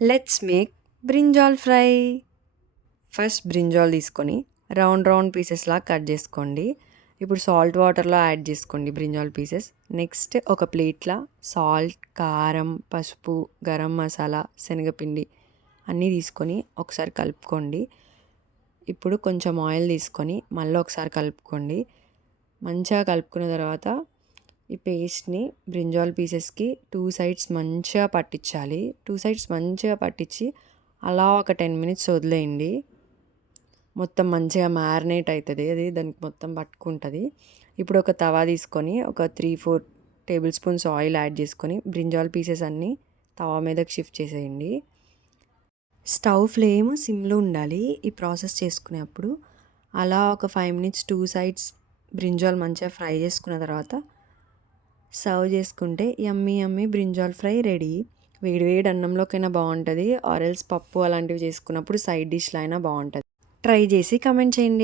Let's make brinjal fry. First brinjal తీసుకొని round round పీసెస్లా cut చేసుకోండి. ఇప్పుడు సాల్ట్ వాటర్లో యాడ్ చేసుకోండి బ్రింజాల్ పీసెస్. నెక్స్ట్ ఒక ప్లేట్లో సాల్ట్, కారం, పసుపు, గరం మసాలా, శనగపిండి అన్నీ తీసుకొని ఒకసారి కలుపుకోండి. ఇప్పుడు కొంచెం ఆయిల్ తీసుకొని మళ్ళీ ఒకసారి కలుపుకోండి. మంచిగా కలుపుకున్న తర్వాత ఈ పేస్ట్ని బ్రింజాల్ పీసెస్కి 2 సైడ్స్ మంచిగా పట్టించాలి. 2 సైడ్స్ మంచిగా పట్టించి అలా ఒక 10 మినిట్స్ వదిలేయండి. మొత్తం మంచిగా మ్యారినేట్ అవుతుంది, అది దానికి మొత్తం పట్టుకుంటుంది. ఇప్పుడు ఒక తవా తీసుకొని ఒక 3-4 టేబుల్ స్పూన్స్ ఆయిల్ యాడ్ చేసుకొని బ్రింజాల్ పీసెస్ అన్నీ తవా మీదకి షిఫ్ట్ చేసేయండి. స్టవ్ ఫ్లేమ్ సిమ్లో ఉండాలి ఈ ప్రాసెస్ చేసుకునేప్పుడు. అలా ఒక 5 మినిట్స్ 2 సైడ్స్ బ్రింజాల్ మంచిగా ఫ్రై చేసుకున్న తర్వాత సర్వ్ చేసుకుంటే యమ్మీ యమ్మీ బ్రింజాల్ ఫ్రై రెడీ. వేడివేడి అన్నంలోకైనా బాగుంటుంది, ఆరెల్స్ పప్పు అలాంటివి చేసుకున్నప్పుడు సైడ్ డిష్లో అయినా బాగుంటుంది. ట్రై చేసి కమెంట్ చేయండి.